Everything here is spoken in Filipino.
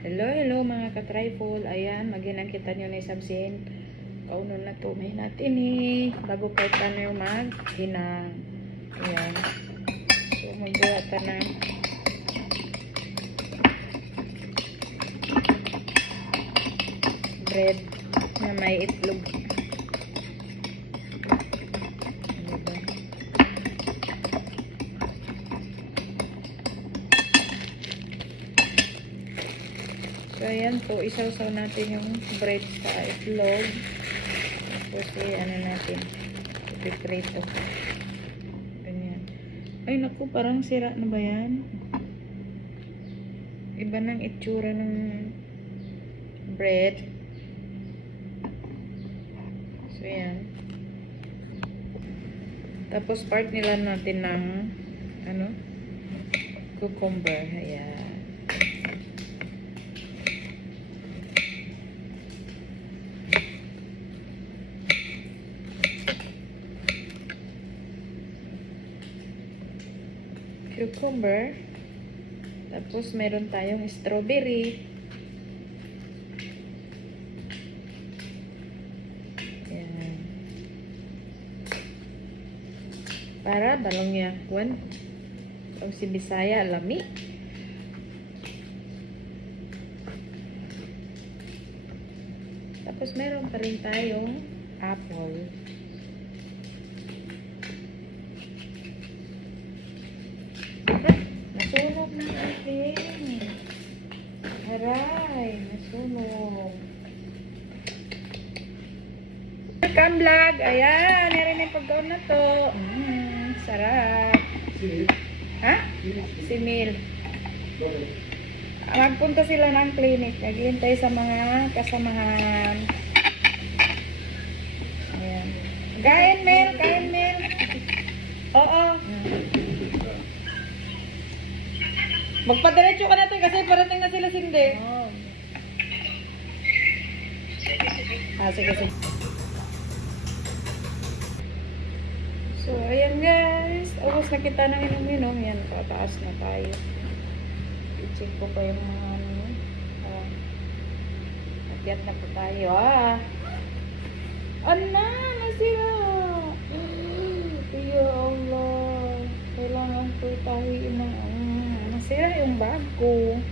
Hello, hello mga ka-trifle. Ayan, maghinang kita nyo na isabsin. Kauno na to. May natin eh. Bago kahit ano yung maghinang. Ayan. So, magbuha ta ng bread na may itlog. Ano ba? So, ayan po. Isaw-saw natin yung bread sa itlog. Tapos, eh, ano natin. Ipiprito. Ganyan. Ay, naku, parang sira na ba yan? Iba ng itsura ng bread. So, yan. Tapos, part nila natin ng ano? Cucumber. Ayan. Cucumber. Tapos, meron tayong strawberry. Ayan. Para balong niya, kwan. Kung si Bisaya, lami. Tapos, meron pa rin tayong apple. Nasunog na ating. Aray, nasunog. Welcome vlog. Ayan, meron yung pagkaon na to. Mm, sarap. Ha? Si Mil. Magpunta sila ng clinic. Naghihintay sa mga kasamahan. Ayan. Kain, Mel. Kain, Mel. Oo. Magpadiretso ka natin kasi parating na sila sindi. Ah, sige, sige. So, ayan guys. Ubus na kita ng inom-inom. Yan, pataas na tayo. I-check ko pa yung mga ano. Ah, Akyat na po tayo. Ah. ông bà cô